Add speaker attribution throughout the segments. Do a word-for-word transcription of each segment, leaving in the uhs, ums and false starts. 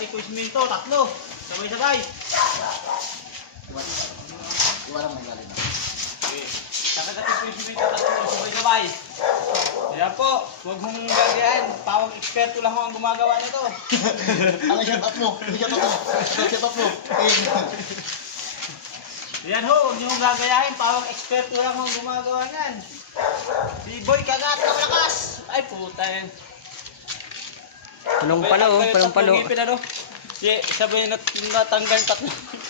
Speaker 1: tipo siminto, tatlo. Sabay-sabay.
Speaker 2: Iwala mo galing na.
Speaker 1: Okay. Saka tipo siminto, tatlo. Sabay-sabay. Kaya po, huwag mong gagayahin. Pawang eksperto lang ang gumagawa nito.
Speaker 2: Ano siya tat mo? Ano siya tat mo? Ano siya tat mo?
Speaker 1: Yan ho, huwag nyo gagayahin. Pawang eksperto lang ang gumagawa niyan. Si Boy Kagat na malakas. Ay puta yan.
Speaker 3: Palong palo, oh, palong palo.
Speaker 1: Ngipin ano? Si, sabay na natanggal tatlo.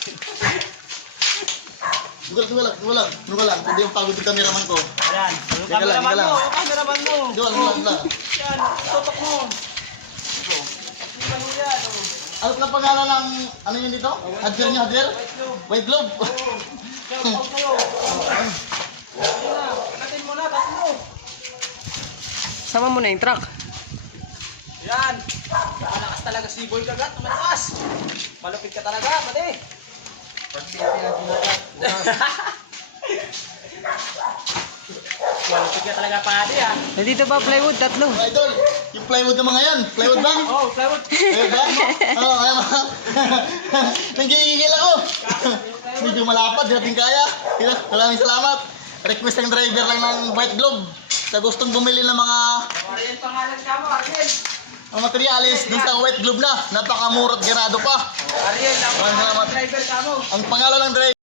Speaker 2: Dugal, dugal lang, dugal lang. Dugal lang, hindi yung pagod yung cameraman ko.
Speaker 1: Ayan, yung
Speaker 2: Teka lang,
Speaker 1: cameraman
Speaker 2: teka lang.
Speaker 1: mo, yung cameraman mo.
Speaker 2: Dugal, dugal, dugal.
Speaker 1: Yan, tutok mo. Ito. Ito mo yan, oh.
Speaker 2: Ano pala pangalan ng, ano yun dito? Hadger niyo, hadger?
Speaker 1: White globe.
Speaker 2: White glove.
Speaker 1: Oo. Shout out sa'yo. Ayun na, katin mo na, tatlo.
Speaker 3: Sama mo na yung truck.
Speaker 1: Yan. Malakas talaga si Boy Kagat, malakas. Malupit ka talaga, pati. Malupit ka talaga, pati ah.
Speaker 3: Nandito ba plywood? Tatlo.
Speaker 2: Idol, yung plywood ng mga yan. Plywood ba?
Speaker 1: Oh, plywood.
Speaker 2: Plywood ba? Oo, kaya ba? Nanggigigil ako. Medyo malapad, di natin kaya. Maraming salamat. Request ng driver lang ng White Globe. Sa gustong bumili ng mga
Speaker 1: Ariel pangalan ka mo, Ariel.
Speaker 2: ang materialis dun sa White Globe na. Napakamura at ganado pa.
Speaker 1: Ariel, ang
Speaker 2: Maraming salamat.
Speaker 1: driver ka mo.
Speaker 2: Ang pangalan ng driver